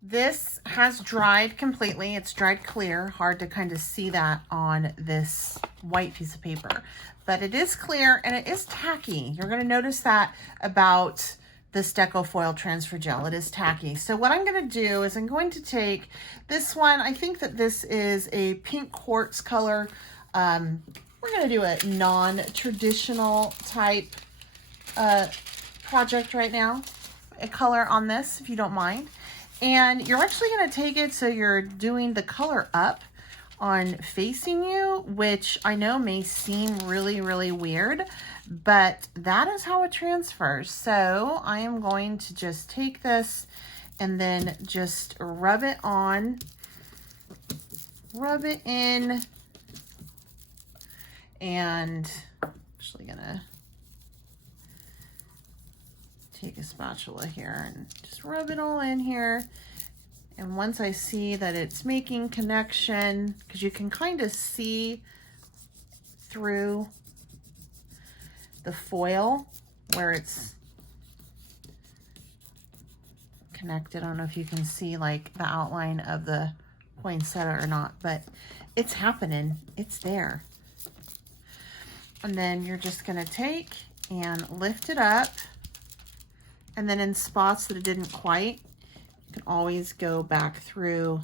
This has dried completely. It's dried clear. Hard to kind of see that on this white piece of paper, but it is clear and it is tacky. You're going to notice that about this Deco foil transfer gel. It is tacky. So what I'm going to do is I'm going to take this one. I think that this is a pink quartz color. We're going to do a non-traditional type project right now, a color on this, if you don't mind. And you're actually going to take it so you're doing the color up on facing you, which I know may seem really, really weird, but that is how it transfers. So I am going to just take this and then just rub it on, rub it in, and I'm actually going to take a spatula here and just rub it all in here. And once I see that it's making connection, because you can kind of see through the foil where it's connected. I don't know if you can see like the outline of the poinsettia or not, but it's happening. It's there. And then you're just going to take and lift it up. And then in spots that it didn't quite, you can always go back through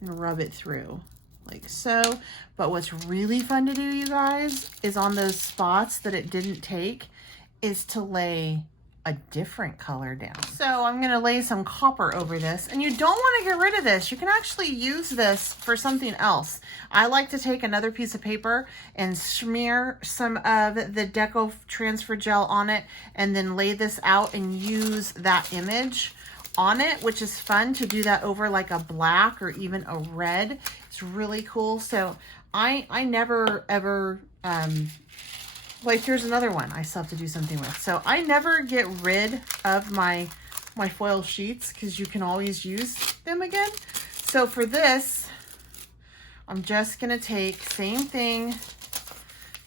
and rub it through like so. But what's really fun to do, you guys, is on those spots that it didn't take, is to lay a different color down. So I'm going to lay some copper over this, and you don't want to get rid of this. You can actually use this for something else. I like to take another piece of paper and smear some of the Deco transfer gel on it, and then lay this out and use that image on it, which is fun to do that over like a black or even a red. It's really cool. So I never ever like, here's another one I still have to do something with. So I never get rid of my foil sheets because you can always use them again. So for this, I'm just going to take same thing,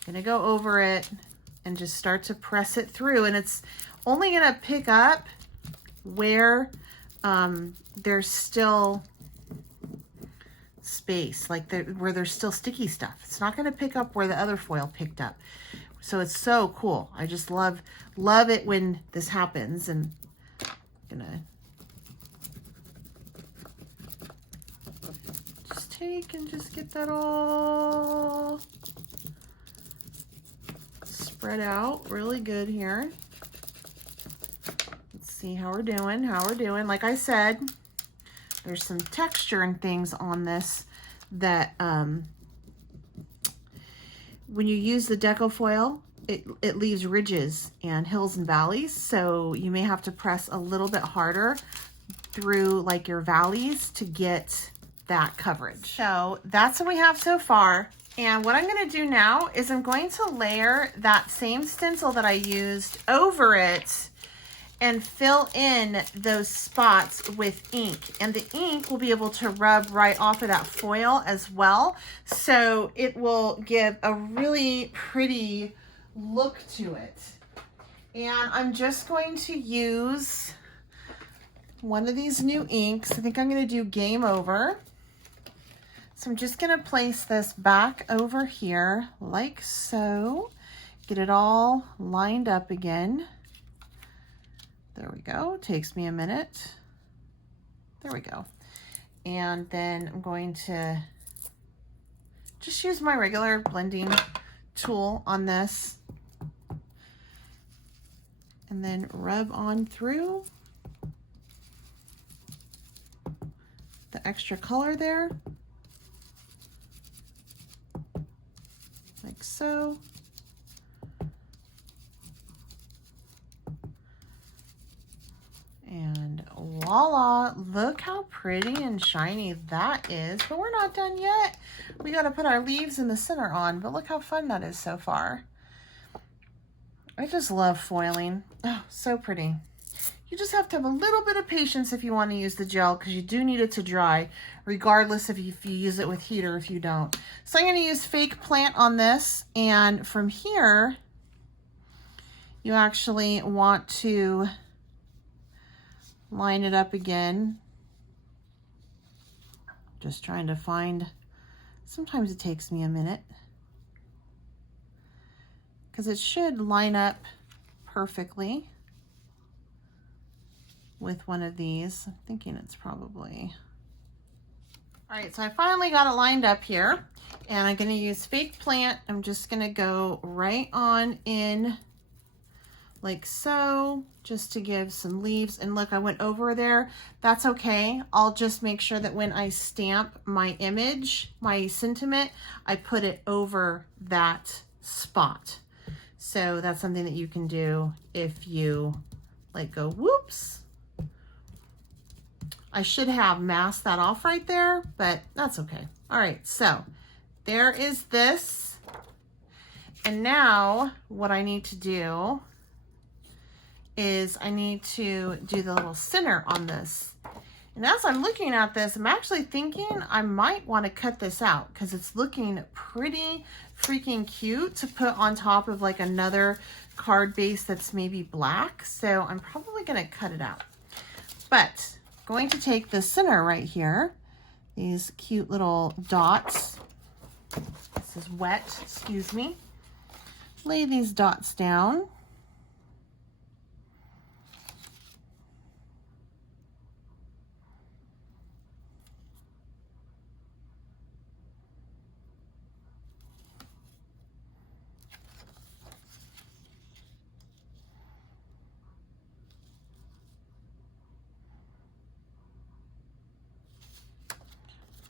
going to go over it and just start to press it through. And it's only going to pick up where there's still space, like where there's still sticky stuff. It's not going to pick up where the other foil picked up. So it's so cool. I just love it when this happens. And I'm gonna just take and just get that all spread out really good here. Let's see how we're doing, Like I said, there's some texture and things on this that when you use the Deco foil, it leaves ridges and hills and valleys. So you may have to press a little bit harder through like your valleys to get that coverage. So that's what we have so far. And what I'm going to do now is I'm going to layer that same stencil that I used over it and fill in those spots with ink. And the ink will be able to rub right off of that foil as well. So it will give a really pretty look to it. And I'm just going to use one of these new inks. I think I'm going to do Game Over. So I'm just going to place this back over here like so. Get it all lined up again. There we go. Takes me a minute. There we go. And then I'm going to just use my regular blending tool on this. And then rub on through the extra color there. Like so. And voila, look how pretty and shiny that is. But we're not done yet. We got to put our leaves in the center on, but look how fun that is so far. I just love foiling. Oh, so pretty. You just have to have a little bit of patience if you want to use the gel, because you do need it to dry, regardless if you use it with heat or if you don't. So I'm going to use Fake Plant on this, and from here, you actually want to line it up again. Just trying to find, sometimes it takes me a minute, because it should line up perfectly with one of these. I'm thinking it's probably, all right, so I finally got it lined up here, and I'm gonna use fake plant. I'm just gonna go right on in like so, just to give some leaves. And look, I went over there. That's okay. I'll just make sure that when I stamp my image, my sentiment, I put it over that spot. So that's something that you can do if you like go, whoops. I should have masked that off right there, but that's okay. All right, so there is this. And now what I need to do is I need to do the little center on this. And as I'm looking at this, I'm actually thinking I might want to cut this out because it's looking pretty freaking cute to put on top of like another card base that's maybe black. So I'm probably going to cut it out. But I'm going to take the center right here, these cute little dots. This is wet, excuse me. Lay these dots down.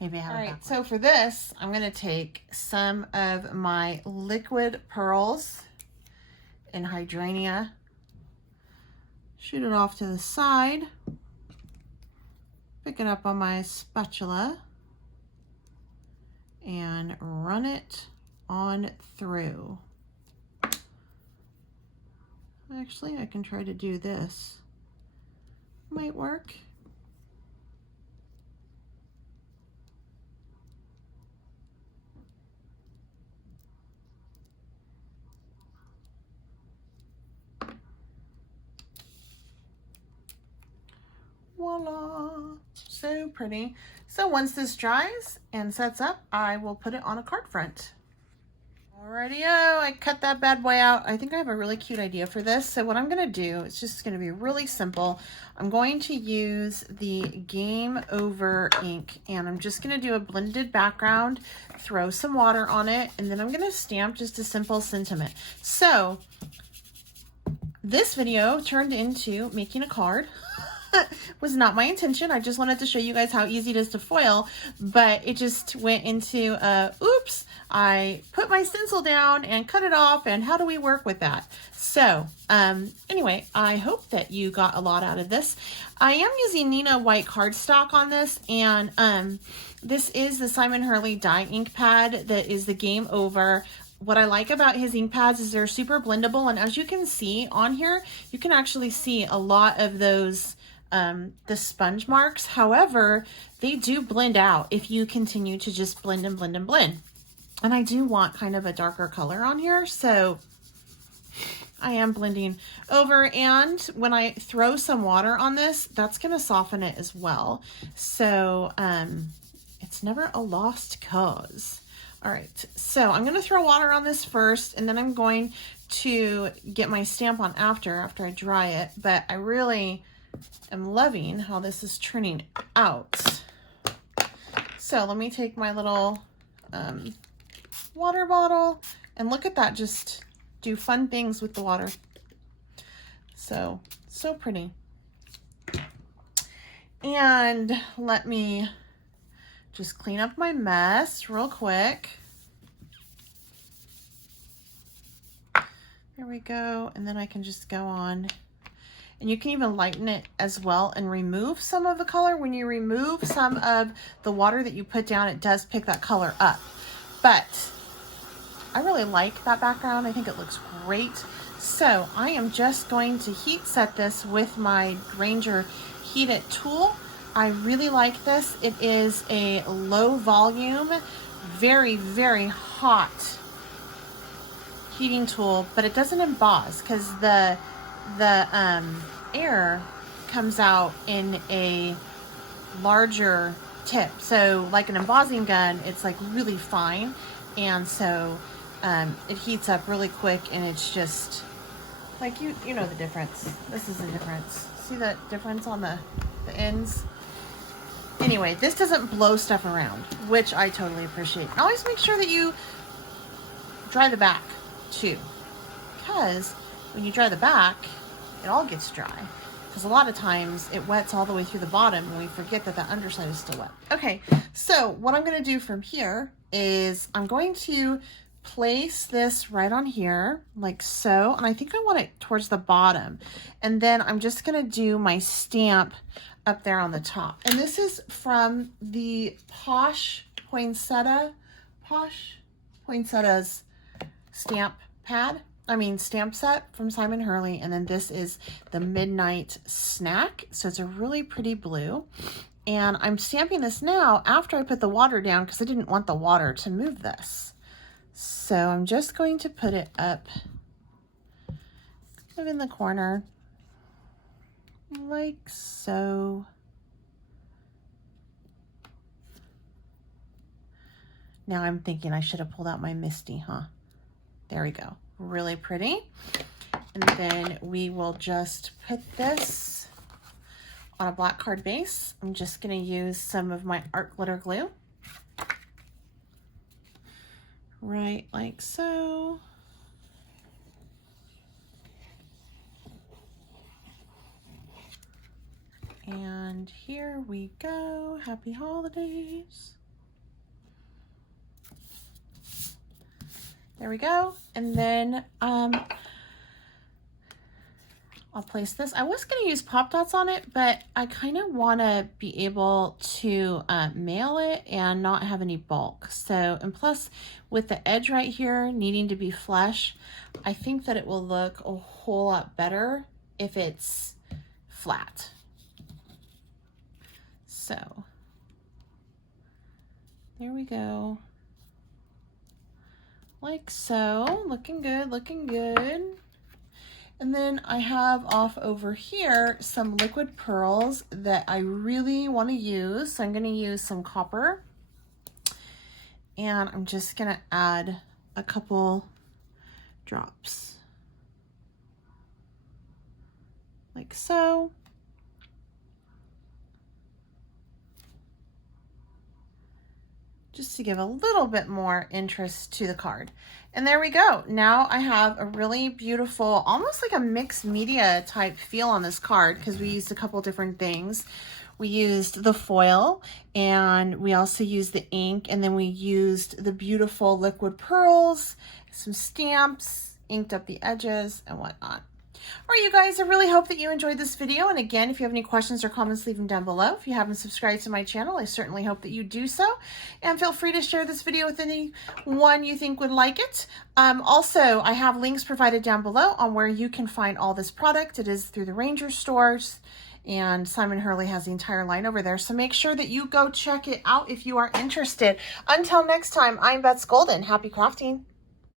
Maybe I have. All right, so for this, I'm going to take some of my liquid pearls in Hydrangea, shoot it off to the side, pick it up on my spatula, and run it on through. Actually, I can try to do this. Might work. Voila, so pretty. So once this dries and sets up, I will put it on a card front. Alrighty, I cut that bad boy out. I think I have a really cute idea for this. So what I'm gonna do, it's just gonna be really simple. I'm going to use the Game Over ink, and I'm just gonna do a blended background, throw some water on it, and then I'm gonna stamp just a simple sentiment. So this video turned into making a card. Was not my intention. I just wanted to show you guys how easy it is to foil, but it just went into oops, I put my stencil down and cut it off, and how do we work with that? So anyway, I hope that you got a lot out of this. I am using Nina white cardstock on this, and this is the Simon Hurley dye ink pad that is the Game Over. What I like about his ink pads is they're super blendable, and as you can see on here, you can actually see a lot of those the sponge marks. However, they do blend out if you continue to just blend and blend and blend. And I do want kind of a darker color on here, so I am blending over. And when I throw some water on this, that's going to soften it as well. So it's never a lost cause. All right, so I'm going to throw water on this first, and then I'm going to get my stamp on after I dry it. But I really am loving how this is turning out. So let me take my little water bottle, and look at that, just do fun things with the water. So pretty. And let me just clean up my mess real quick. There we go. And then I can just go on. And you can even lighten it as well and remove some of the color. When you remove some of the water that you put down, it does pick that color up. But I really like that background. I think it looks great. So I am just going to heat set this with my Granger Heat It tool. I really like this. It is a low volume, very, very hot heating tool, but it doesn't emboss because the air comes out in a larger tip. So like an embossing gun, it's like really fine. And so it heats up really quick, and it's just like, you know the difference. This is the difference. See that difference on the ends? Anyway, this doesn't blow stuff around, which I totally appreciate. And always make sure that you dry the back too, because when you dry the back, it all gets dry. Because a lot of times it wets all the way through the bottom and we forget that the underside is still wet. Okay, so what I'm going to do from here is I'm going to place this right on here like so, and I think I want it towards the bottom, and then I'm just going to do my stamp up there on the top. And this is from the Poinsettia's stamp set from Simon Hurley. And then this is the Midnight Snack. So it's a really pretty blue. And I'm stamping this now after I put the water down because I didn't want the water to move this. So I'm just going to put it up kind of in the corner like so. Now I'm thinking I should have pulled out my Misty, huh? There we go. Really pretty. And then we will just put this on a black card base. I'm just going to use some of my art glitter glue. Right like so. And here we go. Happy holidays. There we go. And then I'll place this. I was going to use Pop Dots on it, but I kind of want to be able to mail it and not have any bulk. So, and plus with the edge right here needing to be flush, I think that it will look a whole lot better if it's flat. So there we go. Like so. Looking good, looking good. And then I have off over here some liquid pearls that I really want to use. So I'm going to use some copper. And I'm just going to add a couple drops. Like so. Just to give a little bit more interest to the card. And there we go. Now I have a really beautiful, almost like a mixed media type feel on this card because we used a couple different things. We used the foil, and we also used the ink, and then we used the beautiful liquid pearls, some stamps, inked up the edges and whatnot. All right, you guys, I really hope that you enjoyed this video. And again, if you have any questions or comments, leave them down below. If you haven't subscribed to my channel, I certainly hope that you do so. And feel free to share this video with anyone you think would like it. Also, I have links provided down below on where you can find all this product. It is through the Ranger stores, and Simon Hurley has the entire line over there. So make sure that you go check it out if you are interested. Until next time, I'm Beth Golden. Happy crafting.